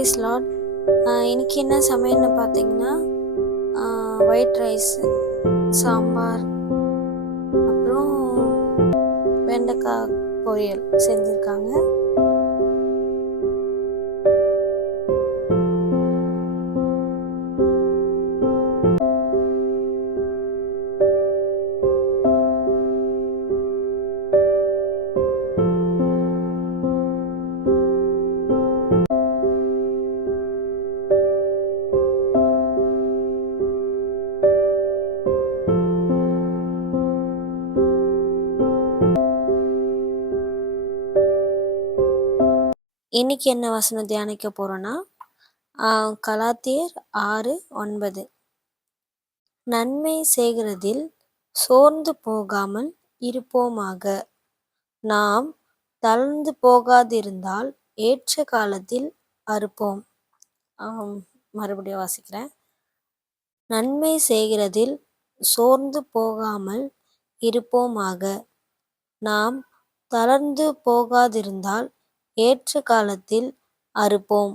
Price Lord. இன்னைக்கு என்ன சமையல்னு பார்த்தீங்கன்னா, ஒயிட் ரைஸ், சாம்பார், அப்புறம் வெண்டைக்காய் பொரியல் செஞ்சுருக்காங்க. இன்னைக்கு என்ன வசனம் தியானிக்க போறோம்னா, கலாத்தியர் 6:9. நன்மை செய்கிறதில் சோர்ந்து போகாமல் இருப்போமாக. நாம் தளர்ந்து போகாதிருந்தால் ஏற்ற காலத்தில் அறுப்போம். மறுபடியும் வாசிக்கிறேன். நன்மை செய்கிறதில் சோர்ந்து போகாமல் இருப்போமாக. நாம் தளர்ந்து போகாதிருந்தால் ஏற்ற காலத்தில் அறுப்போம்.